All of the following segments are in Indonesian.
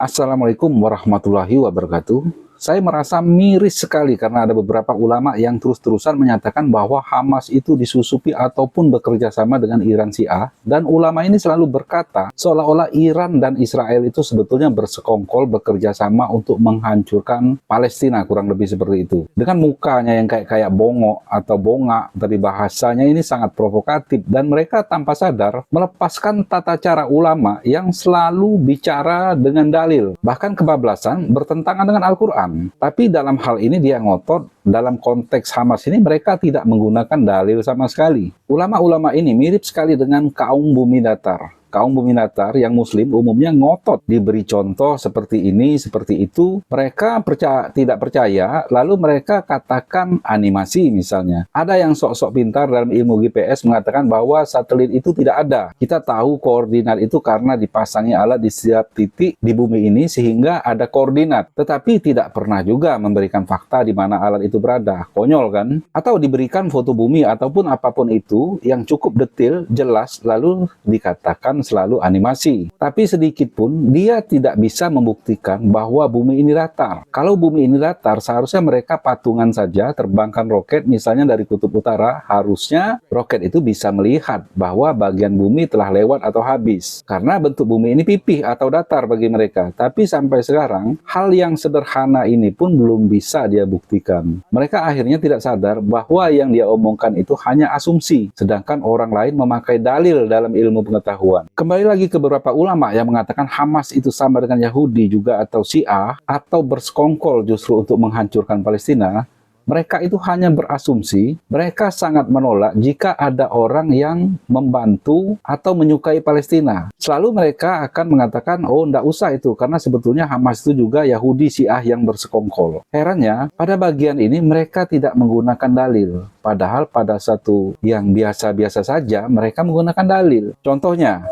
Assalamualaikum warahmatullahi wabarakatuh. Saya merasa miris sekali karena ada beberapa ulama yang terus-terusan menyatakan bahwa Hamas itu disusupi ataupun bekerja sama dengan Iran Syiah, dan ulama ini selalu berkata seolah-olah Iran dan Israel itu sebetulnya bersekongkol bekerja sama untuk menghancurkan Palestina, kurang lebih seperti itu. Dengan mukanya yang kayak bongok atau bonga, tapi bahasanya ini sangat provokatif, dan mereka tanpa sadar melepaskan tata cara ulama yang selalu bicara dengan dalil, bahkan kebablasan bertentangan dengan Al-Quran. Tapi dalam hal ini dia ngotot, dalam konteks Hamas ini mereka tidak menggunakan dalil sama sekali. Ulama-ulama ini mirip sekali dengan kaum bumi datar. Kaum bumi datar yang muslim umumnya ngotot diberi contoh seperti ini, seperti itu. Mereka tidak percaya, lalu mereka katakan animasi misalnya. Ada yang sok-sok pintar dalam ilmu GPS mengatakan bahwa satelit itu tidak ada. Kita tahu koordinat itu karena dipasangi alat di setiap titik di bumi ini sehingga ada koordinat. Tetapi tidak pernah juga memberikan fakta di mana alat itu berada. Konyol kan? Atau diberikan foto bumi ataupun apapun itu yang cukup detail, jelas, lalu dikatakan selalu animasi. Tapi sedikit pun dia tidak bisa membuktikan bahwa bumi ini datar. Kalau bumi ini datar, seharusnya mereka patungan saja terbangkan roket misalnya dari kutub utara. Harusnya roket itu bisa melihat bahwa bagian bumi telah lewat atau habis. Karena bentuk bumi ini pipih atau datar bagi mereka. Tapi sampai sekarang, hal yang sederhana ini pun belum bisa dia buktikan. Mereka akhirnya tidak sadar bahwa yang dia omongkan itu hanya asumsi. Sedangkan orang lain memakai dalil dalam ilmu pengetahuan. Kembali lagi ke beberapa ulama yang mengatakan Hamas itu sama dengan Yahudi juga atau Syiah atau bersekongkol justru untuk menghancurkan Palestina. Mereka itu hanya berasumsi, mereka sangat menolak jika ada orang yang membantu atau menyukai Palestina. Selalu mereka akan mengatakan, oh enggak usah itu, karena sebetulnya Hamas itu juga Yahudi Syiah yang bersekongkol. Herannya, pada bagian ini mereka tidak menggunakan dalil. Padahal pada satu yang biasa-biasa saja, mereka menggunakan dalil. Contohnya,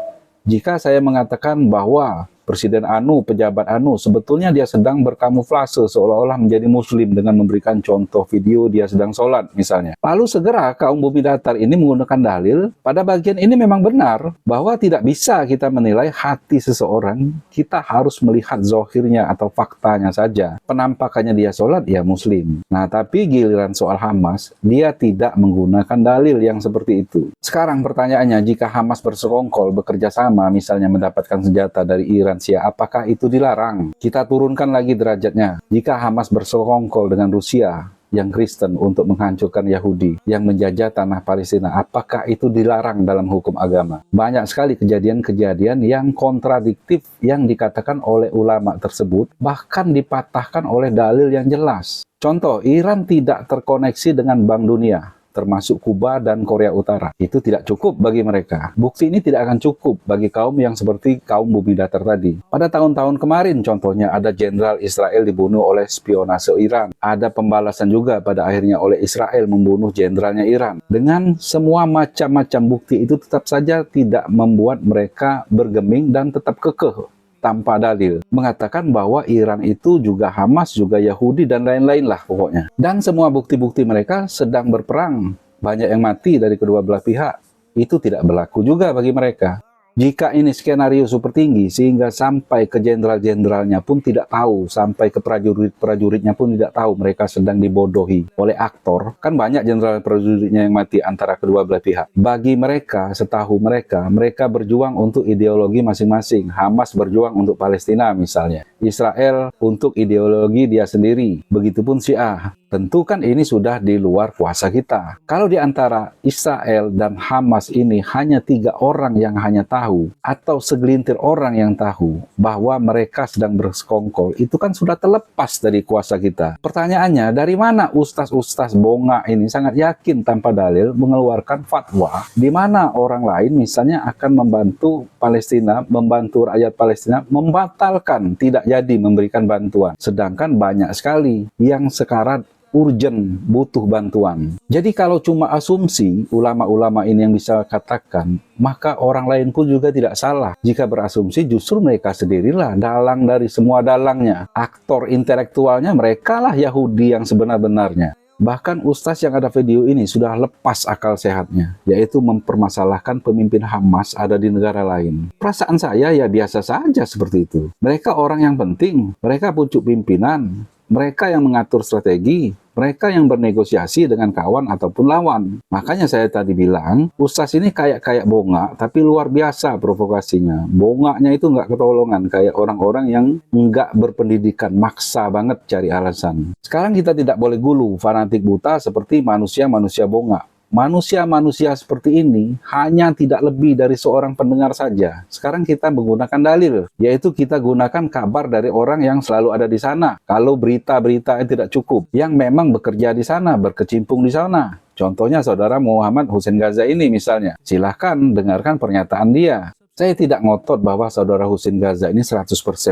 jika saya mengatakan bahwa Presiden Anu, pejabat Anu, sebetulnya dia sedang berkamuflase seolah-olah menjadi muslim dengan memberikan contoh video dia sedang sholat misalnya. Lalu segera kaum bumi datar ini menggunakan dalil, pada bagian ini memang benar bahwa tidak bisa kita menilai hati seseorang, kita harus melihat zohirnya atau faktanya saja. Penampakannya dia sholat, ya muslim. Nah, tapi giliran soal Hamas, dia tidak menggunakan dalil yang seperti itu. Sekarang pertanyaannya, jika Hamas bersekongkol, bekerja sama, misalnya mendapatkan senjata dari Iran, apakah itu dilarang? Kita turunkan lagi derajatnya. Jika Hamas bersekongkol dengan Rusia yang Kristen untuk menghancurkan Yahudi yang menjajah tanah Palestina, apakah itu dilarang dalam hukum agama? Banyak sekali kejadian-kejadian yang kontradiktif yang dikatakan oleh ulama tersebut, bahkan dipatahkan oleh dalil yang jelas. Contoh, Iran tidak terkoneksi dengan Bank Dunia, termasuk Kuba dan Korea Utara. Itu tidak cukup bagi mereka. Bukti ini tidak akan cukup bagi kaum yang seperti kaum bumi datar tadi. Pada tahun-tahun kemarin contohnya ada jenderal Israel dibunuh oleh spionase Iran. Ada pembalasan juga pada akhirnya oleh Israel membunuh jenderalnya Iran. Dengan semua macam-macam bukti itu tetap saja tidak membuat mereka bergeming dan tetap kekeh tanpa dalil, mengatakan bahwa Iran itu juga Hamas, juga Yahudi, dan lain-lain lah pokoknya. Dan semua bukti-bukti mereka sedang berperang, banyak yang mati dari kedua belah pihak, itu tidak berlaku juga bagi mereka. Jika ini skenario super tinggi sehingga sampai ke jenderal-jenderalnya pun tidak tahu, sampai ke prajurit-prajuritnya pun tidak tahu, mereka sedang dibodohi oleh aktor. Kan banyak jenderal prajuritnya yang mati antara kedua belah pihak. Bagi mereka, setahu mereka, mereka berjuang untuk ideologi masing-masing. Hamas berjuang untuk Palestina misalnya. Israel untuk ideologi dia sendiri. Begitupun Syiah. Tentu kan ini sudah di luar kuasa kita. Kalau di antara Israel dan Hamas ini hanya 3 orang yang hanya tahu, atau segelintir orang yang tahu bahwa mereka sedang bersekongkol, itu kan sudah terlepas dari kuasa kita. Pertanyaannya, dari mana ustaz-ustaz bonga ini sangat yakin tanpa dalil mengeluarkan fatwa di mana orang lain misalnya akan membantu Palestina, membantu rakyat Palestina, membatalkan, tidak jadi memberikan bantuan. Sedangkan banyak sekali yang sekarang urgent, butuh bantuan. Jadi kalau cuma asumsi, ulama-ulama ini yang bisa katakan, maka orang lain pun juga tidak salah. Jika berasumsi, justru mereka sendirilah dalang dari semua dalangnya. Aktor intelektualnya mereka lah Yahudi yang sebenar-benarnya. Bahkan ustaz yang ada video ini sudah lepas akal sehatnya, yaitu mempermasalahkan pemimpin Hamas ada di negara lain. Perasaan saya ya biasa saja seperti itu. Mereka orang yang penting, mereka pucuk pimpinan, mereka yang mengatur strategi, mereka yang bernegosiasi dengan kawan ataupun lawan. Makanya saya tadi bilang, ustaz ini kayak bongak, tapi luar biasa provokasinya. Bongaknya itu nggak ketolongan, kayak orang-orang yang nggak berpendidikan, maksa banget cari alasan. Sekarang kita tidak boleh gulu, fanatik buta seperti manusia-manusia bongak. Manusia-manusia seperti ini hanya tidak lebih dari seorang pendengar saja. Sekarang kita menggunakan dalil, yaitu kita gunakan kabar dari orang yang selalu ada di sana. Kalau berita-berita yang tidak cukup, yang memang bekerja di sana, berkecimpung di sana. Contohnya saudara Muhammad Hussein Gaza ini misalnya. Silahkan dengarkan pernyataan dia. Saya tidak ngotot bahwa saudara Hussein Gaza ini 100%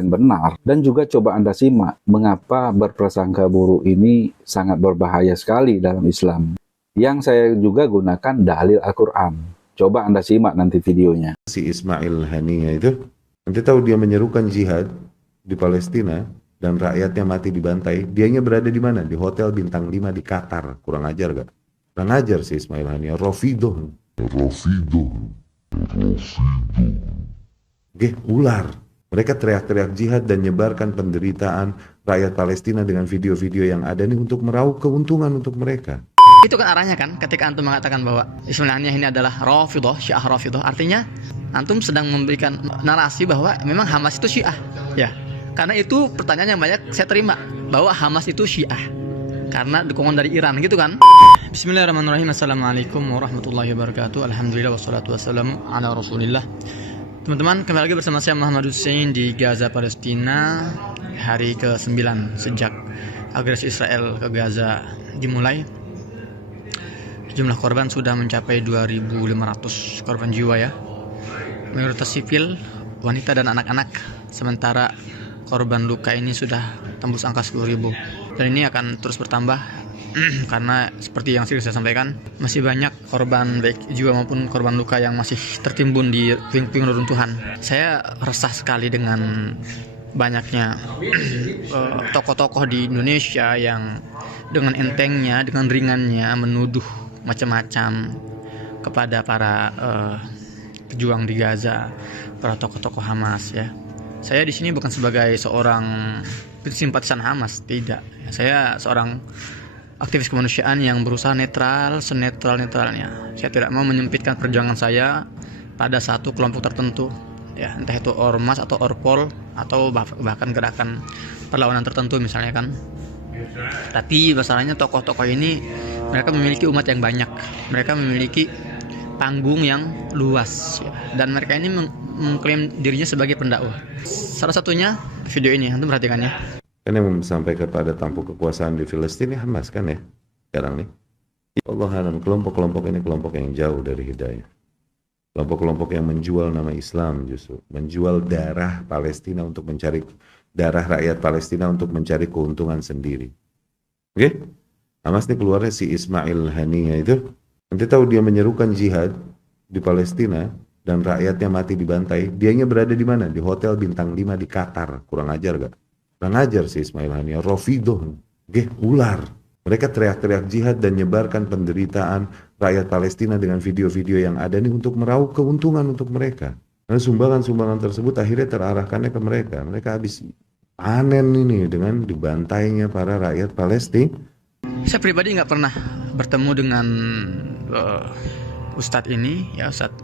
benar. Dan juga coba Anda simak, mengapa berprasangka buruk ini sangat berbahaya sekali dalam Islam. Yang saya juga gunakan dalil Al-Quran. Coba Anda simak nanti videonya. Si Ismail Haniya itu, nanti tahu dia menyerukan jihad di Palestina dan rakyatnya mati dibantai. Dianya berada di mana? Di hotel bintang 5 di Qatar. Kurang ajar gak? Kurang ajar si Ismail Haniya. Rafidah. Ular. Mereka teriak-teriak jihad dan nyebarkan penderitaan rakyat Palestina dengan video-video yang ada nih untuk meraup keuntungan untuk mereka. Itu kan arahnya kan, ketika antum mengatakan bahwa Ismail Haniyah ini adalah Rafidah, Syiah Rafidah, artinya antum sedang memberikan narasi bahwa memang Hamas itu Syiah. Ya, karena itu pertanyaan yang banyak saya terima, bahwa Hamas itu Syiah karena dukungan dari Iran gitu kan. Bismillahirrahmanirrahim. Assalamualaikum warahmatullahi wabarakatuh. Alhamdulillah wassalatu wassalamu ala Rasulillah. Teman-teman, kembali lagi bersama saya Muhammad Hussein di Gaza, Palestina. Hari ke-9 sejak agresi Israel ke Gaza dimulai. Jumlah korban sudah mencapai 2.500 korban jiwa ya. Mayoritas sipil, wanita dan anak-anak. Sementara korban luka ini sudah tembus angka 10.000. Dan ini akan terus bertambah karena seperti yang sering saya sampaikan, masih banyak korban baik jiwa maupun korban luka yang masih tertimbun di puing-puing reruntuhan. Saya resah sekali dengan banyaknya tokoh-tokoh di Indonesia yang dengan entengnya, dengan ringannya menuduh macam-macam kepada para pejuang di Gaza, para tokoh-tokoh Hamas ya. Saya di sini bukan sebagai seorang simpatisan Hamas, tidak. Saya seorang aktivis kemanusiaan yang berusaha netral, senetral-netralnya. Saya tidak mau menyempitkan perjuangan saya pada satu kelompok tertentu, ya, entah itu ormas atau orpol atau bahkan gerakan perlawanan tertentu misalnya kan. Tapi masalahnya tokoh-tokoh ini mereka memiliki umat yang banyak, mereka memiliki panggung yang luas ya. Dan mereka ini mengklaim dirinya sebagai pendakwah. Salah satunya video ini, antum perhatikan ya. Kan yang sampai kepada tampuk kekuasaan di Filistin Hamas kan ya sekarang nih. Allah alam, kelompok-kelompok ini kelompok yang jauh dari hidayah. Kelompok-kelompok yang menjual nama Islam justru, menjual darah Palestina untuk mencari darah rakyat Palestina untuk mencari keuntungan sendiri. Oke? Hamas ini keluarnya si Ismail Haniyah itu, nanti tahu dia menyerukan jihad di Palestina dan rakyatnya mati dibantai. Dianya berada di mana? Di hotel bintang 5 di Qatar. Kurang ajar gak? Kurang ajar si Ismail Haniyah. Rafidah. Ular. Mereka teriak-teriak jihad dan nyebarkan penderitaan rakyat Palestina dengan video-video yang ada nih untuk meraup keuntungan untuk mereka. Karena sumbangan-sumbangan tersebut akhirnya terarahkannya ke mereka. Mereka habis panen ini dengan dibantainya para rakyat Palestina. Saya pribadi nggak pernah bertemu dengan Ustadz ini, ya Ustadz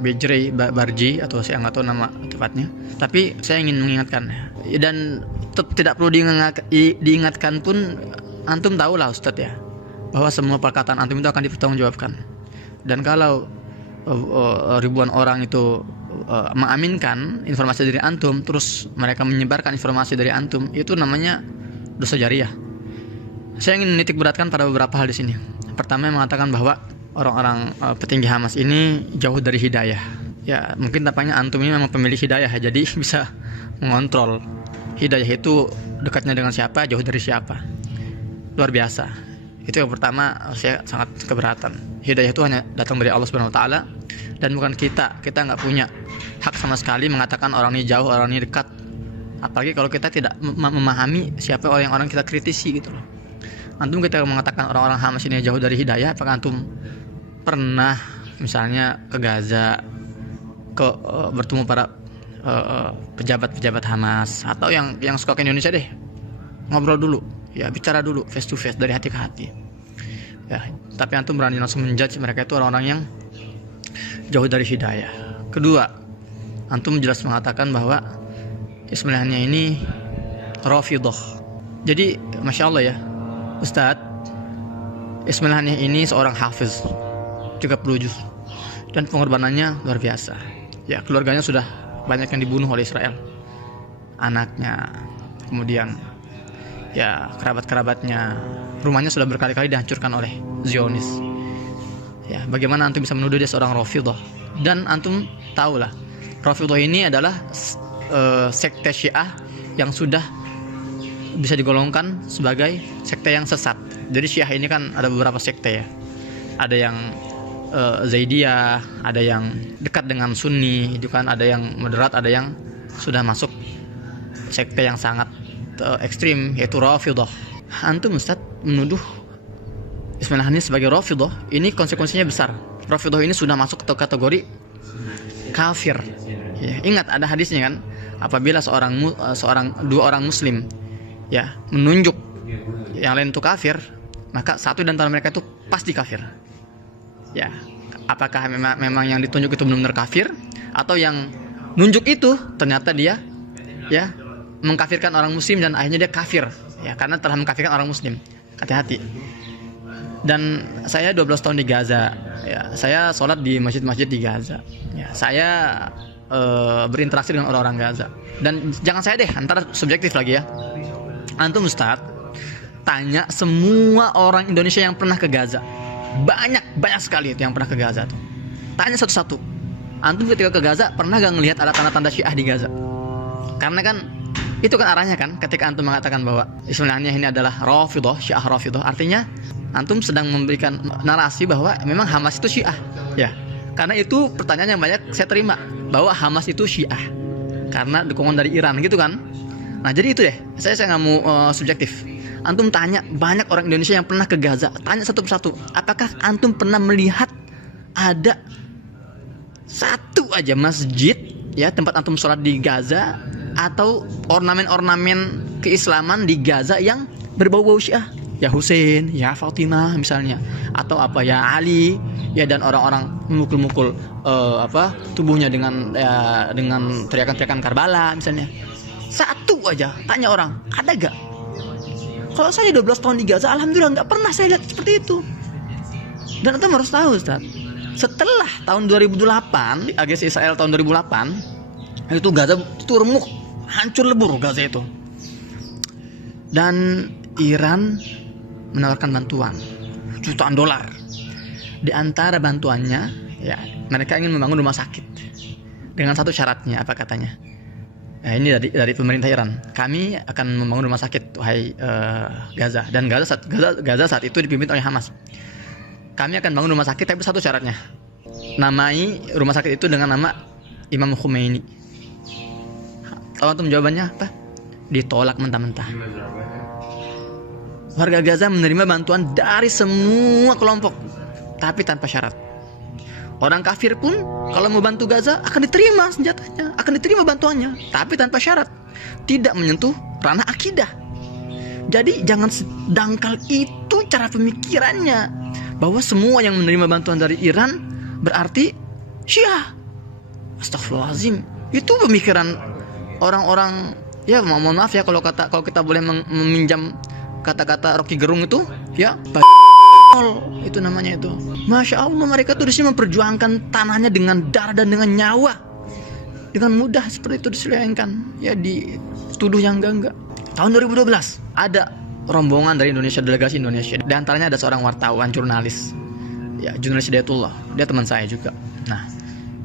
Bejrey Barji, atau saya nggak tahu nama tepatnya. Tapi saya ingin mengingatkan, dan tidak perlu diingatkan pun, antum tahu lah Ustadz ya, bahwa semua perkataan antum itu akan dipertanggungjawabkan. Dan kalau ribuan orang itu mengaminkan informasi dari antum, terus mereka menyebarkan informasi dari antum, itu namanya dosa jariah. Saya ingin menitik beratkan pada beberapa hal di sini. Pertama, yang mengatakan bahwa orang-orang petinggi Hamas ini jauh dari hidayah. Ya, mungkin tampaknya antum ini memang pemilik hidayah, jadi bisa mengontrol hidayah itu dekatnya dengan siapa, jauh dari siapa. Luar biasa. Itu yang pertama, saya sangat keberatan. Hidayah itu hanya datang dari Allah Subhanahu wa taala dan bukan kita. Kita nggak punya hak sama sekali mengatakan orang ini jauh, orang ini dekat. Apalagi kalau kita tidak memahami siapa orang-orang kita kritisi gitu loh. Antum ketika mengatakan orang-orang Hamas ini jauh dari hidayah, apakah antum pernah misalnya ke Gaza, bertemu para pejabat-pejabat Hamas, atau yang suka ke Indonesia deh, ngobrol dulu, ya bicara dulu face to face dari hati ke hati. Ya, tapi antum berani langsung menjudge mereka itu orang-orang yang jauh dari hidayah. Kedua, antum jelas mengatakan bahwa Ismailahnya ini Rafidhah. Jadi Masya Allah ya Ustadz, Ismailahnya ini seorang hafiz 30 juz dan pengorbanannya luar biasa. Ya, keluarganya sudah banyak yang dibunuh oleh Israel, anaknya, kemudian ya kerabat-kerabatnya, rumahnya sudah berkali-kali dihancurkan oleh Zionis. Ya, bagaimana antum bisa menuduh dia seorang Rafidhah? Dan antum tahulah, Rafidhah ini adalah sekte Syiah yang sudah bisa digolongkan sebagai sekte yang sesat. Jadi Syiah ini kan ada beberapa sekte ya. Ada yang Zaidiyah, ada yang dekat dengan Sunni, itu kan, ada yang moderat, ada yang sudah masuk sekte yang sangat ekstrim, yaitu Rafidhah. Antum Ustaz menuduh Ismailahnya sebagai Rafidhah, ini konsekuensinya besar. Rafidhah ini sudah masuk ke kategori kafir. Ya, ingat ada hadisnya kan, apabila dua orang muslim ya menunjuk yang lain itu kafir, maka satu di antara mereka itu pasti kafir. Ya, apakah memang yang ditunjuk itu benar-benar kafir, atau yang nunjuk itu ternyata dia ya mengkafirkan orang muslim dan akhirnya dia kafir ya karena telah mengkafirkan orang muslim. Hati-hati. Dan saya 12 tahun di Gaza ya, saya sholat di masjid-masjid di Gaza ya, saya berinteraksi dengan orang-orang Gaza. Dan jangan saya deh, antara subjektif lagi ya, antum Ustaz tanya semua orang Indonesia yang pernah ke Gaza, banyak sekali itu yang pernah ke Gaza tuh. Tanya satu-satu, antum ketika ke Gaza pernah gak ngelihat ada tanda-tanda Syiah di Gaza? Karena kan itu kan arahnya kan, ketika antum mengatakan bahwa Ismailahnya ini adalah Rafidhah, Syiah Rafidhah, artinya antum sedang memberikan narasi bahwa memang Hamas itu Syiah. Ya, karena itu pertanyaan yang banyak saya terima, bahwa Hamas itu Syiah karena dukungan dari Iran gitu kan. Nah jadi itu deh, saya nggak mau subjektif. Antum tanya banyak orang Indonesia yang pernah ke Gaza, tanya satu persatu, apakah antum pernah melihat ada satu aja masjid ya tempat antum sholat di Gaza, atau ornamen-ornamen keislaman di Gaza yang berbau-bau Syiah? Ya Hussein, ya Fatimah misalnya, atau apa ya Ali ya, dan orang-orang memukul-mukul tubuhnya dengan teriakan-teriakan Karbala misalnya. Satu aja, tanya orang, ada gak? Kalau saya 12 tahun di Gaza, alhamdulillah nggak pernah saya lihat seperti itu. Dan antum harus tahu Ustaz, setelah tahun 2008, agresi Israel tahun 2008, itu Gaza itu remuk, hancur lebur Gaza itu. Dan Iran menawarkan bantuan jutaan dolar. Di antara bantuannya, ya mereka ingin membangun rumah sakit dengan satu syaratnya, apa katanya? Nah, ini dari pemerintah Iran. Kami akan membangun rumah sakit, wahai Gaza. Dan Gaza saat itu dipimpin oleh Hamas. Kami akan bangun rumah sakit, tapi satu syaratnya. Namai rumah sakit itu dengan nama Imam Khomeini. Tahu antum jawabannya apa? Ditolak mentah-mentah. Warga Gaza menerima bantuan dari semua kelompok, tapi tanpa syarat. Orang kafir pun kalau mau bantu Gaza akan diterima senjatanya, akan diterima bantuannya, tapi tanpa syarat, tidak menyentuh ranah akidah. Jadi jangan sedangkal itu cara pemikirannya, bahwa semua yang menerima bantuan dari Iran berarti Syiah. Astagfirullahaladzim. Itu pemikiran orang-orang, ya mohon maaf ya kalau kita boleh meminjam kata-kata Rocky Gerung itu, ya itu namanya itu. Masya Allah, mereka tuh disini memperjuangkan tanahnya dengan darah dan dengan nyawa. Dengan mudah seperti itu diselewengkan, ya dituduh yang enggak. Tahun 2012 ada rombongan dari Indonesia, delegasi Indonesia. Di antaranya ada seorang wartawan, jurnalis, ya jurnalis Hidayatullah. Dia teman saya juga. Nah,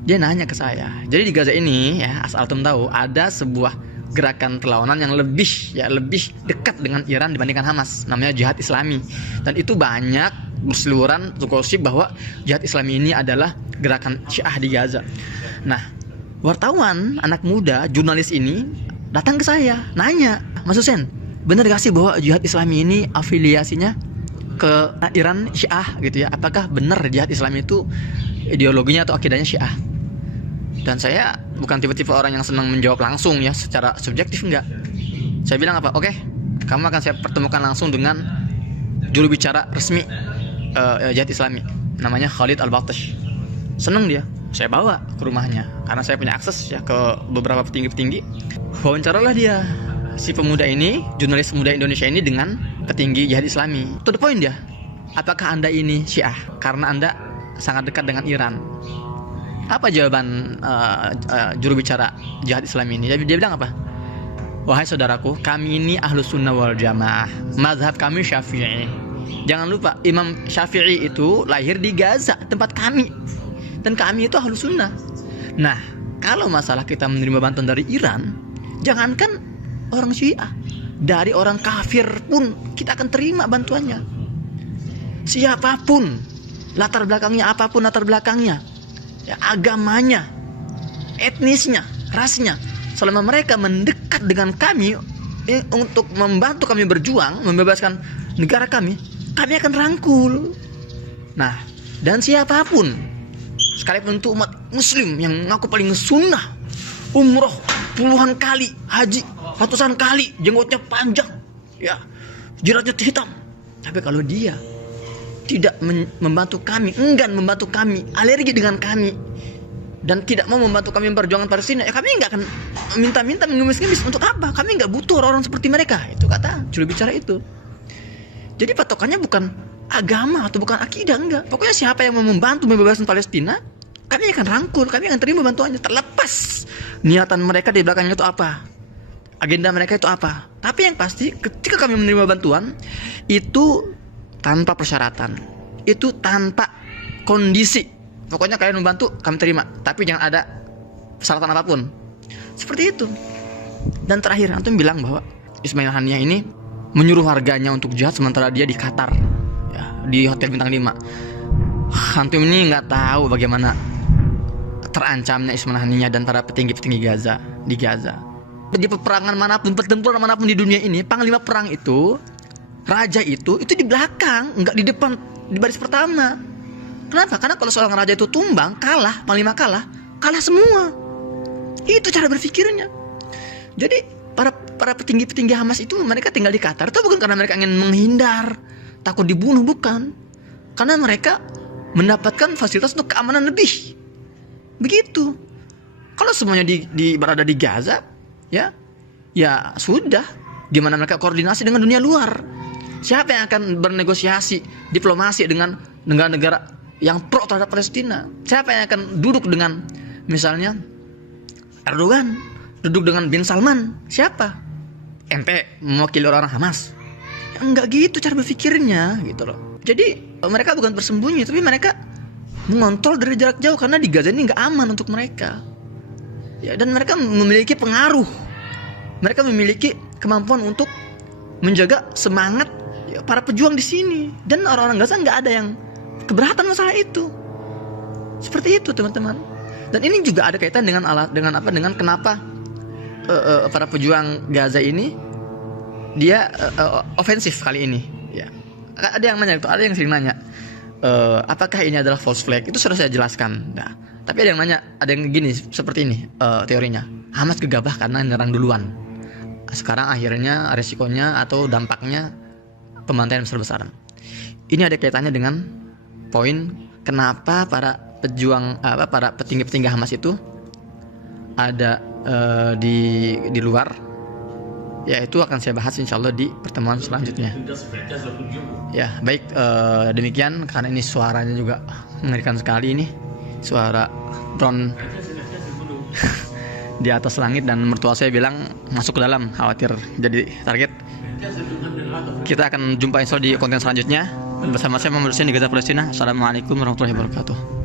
dia nanya ke saya. Jadi di Gaza ini, ya asal antum tahu, ada sebuah gerakan perlawanan yang lebih dekat dengan Iran dibandingkan Hamas, namanya Jihad Islami. Dan itu banyak berseliweran gosip bahwa Jihad Islami ini adalah gerakan Syiah di Gaza. Nah, wartawan, anak muda, jurnalis ini datang ke saya, nanya, Mas Hussein, benar gak sih bahwa jihad Islami ini afiliasinya ke Iran Syiah gitu ya? Apakah benar jihad Islami itu ideologinya atau akidahnya Syiah? Dan saya bukan tipe-tipe orang yang senang menjawab langsung ya secara subjektif, enggak. Saya bilang apa? Oke, kamu akan saya pertemukan langsung dengan juru bicara resmi jihad Islami, namanya Khalid Al-Batish. Seneng dia, saya bawa ke rumahnya karena saya punya akses ya ke beberapa petinggi-petinggi. Wawancaralah dia, si pemuda ini, jurnalis muda Indonesia ini dengan petinggi jihad Islami. To the point dia, apakah Anda ini Syiah karena Anda sangat dekat dengan Iran? Apa jawaban juru bicara jihad Islami ini? Dia bilang apa? Wahai saudaraku, kami ini Ahlus Sunnah wal Jamaah, mazhab kami Syafi'i. Jangan lupa, Imam Syafi'i itu lahir di Gaza, tempat kami. Dan kami itu Ahlus Sunnah. Nah, kalau masalah kita menerima bantuan dari Iran, jangankan orang Syiah, dari orang kafir pun kita akan terima bantuannya. Siapapun, latar belakangnya apapun latar belakangnya, ya, agamanya, etnisnya, rasnya, selama mereka mendekat dengan kami untuk membantu kami berjuang, membebaskan negara kami akan rangkul. Nah, dan siapapun, sekalipun itu umat muslim yang ngaku paling sunnah, umroh puluhan kali, haji ratusan kali, jenggotnya panjang, ya, jiratnya hitam, tapi kalau dia tidak membantu kami, enggan membantu kami, alergi dengan kami, dan tidak mau membantu kami memperjuangkan Palestina, ya kami nggak akan minta-minta mengemis-ngemis. Untuk apa? Kami nggak butuh orang seperti mereka. Itu kata juru bicara itu. Jadi patokannya bukan agama atau bukan akidah, enggak. Pokoknya siapa yang mau membantu membebaskan Palestina, kami akan rangkul, kami akan terima bantuannya, terlepas niatan mereka di belakangnya itu apa, agenda mereka itu apa. Tapi yang pasti ketika kami menerima bantuan itu tanpa persyaratan, itu tanpa kondisi. Pokoknya kalian membantu, kami terima, tapi jangan ada persyaratan apapun. Seperti itu. Dan terakhir, antum bilang bahwa Ismail Haniyah ini menyuruh warganya untuk jihad sementara dia di Qatar, ya, di hotel bintang 5. Antum ini nggak tahu bagaimana terancamnya Ismail Haniyah dan para petinggi-petinggi Gaza di Gaza. Di peperangan manapun, pertempuran manapun di dunia ini, panglima perang itu, raja itu di belakang, nggak di depan, di baris pertama. Kenapa? Karena kalau seorang raja itu tumbang, kalah, panglima kalah semua. Itu cara berpikirnya. Jadi para petinggi-petinggi Hamas itu mereka tinggal di Qatar itu bukan karena mereka ingin menghindar, takut dibunuh, bukan. Karena mereka mendapatkan fasilitas untuk keamanan lebih. Begitu. Kalau semuanya berada di Gaza, ya sudah. Gimana mereka koordinasi dengan dunia luar? Siapa yang akan bernegosiasi diplomasi dengan negara-negara yang pro terhadap Palestina? Siapa yang akan duduk dengan misalnya Erdogan, duduk dengan bin Salman? Siapa? ente mewakili orang Hamas? Ya, enggak gitu cara berpikirnya gitu loh. Jadi mereka bukan bersembunyi, tapi mereka mengontrol dari jarak jauh karena di Gaza ini nggak aman untuk mereka. Ya, dan mereka memiliki pengaruh. Mereka memiliki kemampuan untuk menjaga semangat ya, para pejuang di sini. Dan orang-orang Gaza nggak ada yang keberatan masalah itu. Seperti itu teman-teman. Dan ini juga ada kaitan dengan kenapa para pejuang Gaza ini dia ofensif kali ini. Ya, ada yang nanya, ada yang sering nanya, apakah ini adalah false flag? Itu sudah saya jelaskan. Nah, tapi ada yang nanya, ada yang gini seperti ini teorinya. Hamas gegabah karena nyerang duluan. Sekarang akhirnya resikonya atau dampaknya pembantaian besar-besaran. Ini ada kaitannya dengan poin kenapa para petinggi-petinggi Hamas itu ada di luar. Ya, itu akan saya bahas insyaallah di pertemuan selanjutnya. Ya, baik, demikian karena ini suaranya juga mengerikan sekali ini. Suara drone di atas langit dan mertua saya bilang masuk ke dalam, khawatir jadi target. Kita akan jumpa insyaallah di konten selanjutnya bersama saya Muhammad Hussein di Gaza Palestina. Assalamualaikum warahmatullahi wabarakatuh.